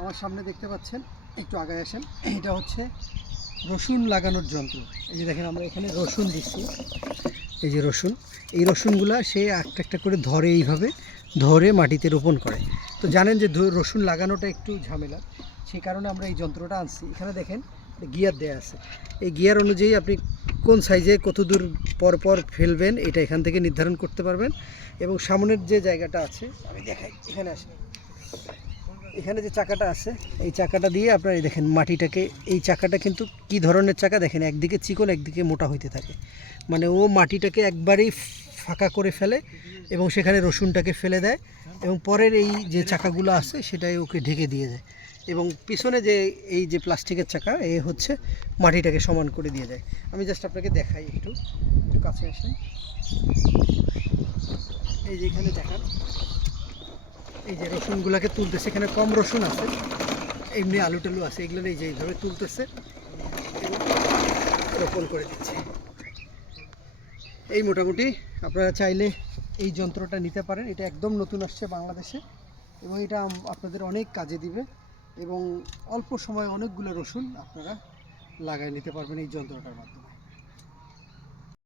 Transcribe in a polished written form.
আমার সামনে দেখতে পাচ্ছেন, একটু আগায় আসেন, এটা হচ্ছে রসুন লাগানোর যন্ত্র। এই যে দেখেন আমরা এখানে রসুন দিচ্ছি, এই যে রসুন, এই রসুনগুলা সে একটা একটা করে ধরে, এইভাবে ধরে মাটিতে রোপণ করে। তো জানেন যে রসুন লাগানোটা একটু ঝামেলা, সেই কারণে আমরা এই যন্ত্রটা আনছি। এখানে দেখেন গিয়ার দেয়া আছে, এই গিয়ার অনুযায়ী আপনি কোন সাইজে কত দূর পর পর ফেলবেন এটা এখান থেকে নির্ধারণ করতে পারবেন। এবং সামনের যে জায়গাটা আছে আমি দেখাই, এখানে আসেন, এখানে যে চাকাটা আছে এই চাকাটা দিয়ে আপনারা দেখেন মাটিটাকে, এই চাকাটা কিন্তু কি ধরনের চাকা দেখেন, একদিকে চিকন একদিকে মোটা হইতে থাকে, মানে ও মাটিটাকে একবারেই ফাঁকা করে ফেলে এবং সেখানে রসুনটাকে ফেলে দেয় এবং পরের এই যে চাকাগুলো আছে সেটাই ওকে ঢেকে দিয়ে যায়। এবং পিছনে যে এই যে প্লাস্টিকের চাকা এ হচ্ছে মাটিটাকে সমান করে দিয়ে যায়। আমি জাস্ট আপনাকে দেখাই, একটু একটু কাছে আসেন, এই যে এখানে দেখান, এই যে রসুনগুলোকে তুলতেছে, এখানে কম রসুন আছে, এমনি আলু টালু আছে, এগুলো এই যে এইভাবে তুলতেছে এবং রোপণ করে দিচ্ছে। এই মোটামুটি আপনারা চাইলে এই যন্ত্রটা নিতে পারেন, এটা একদম নতুন আসছে বাংলাদেশে এবং এটা আপনাদের অনেক কাজে দিবে এবং অল্প সময়ে অনেকগুলো রসুন আপনারা লাগাই নিতে পারবেন এই যন্ত্রটার মাধ্যমে।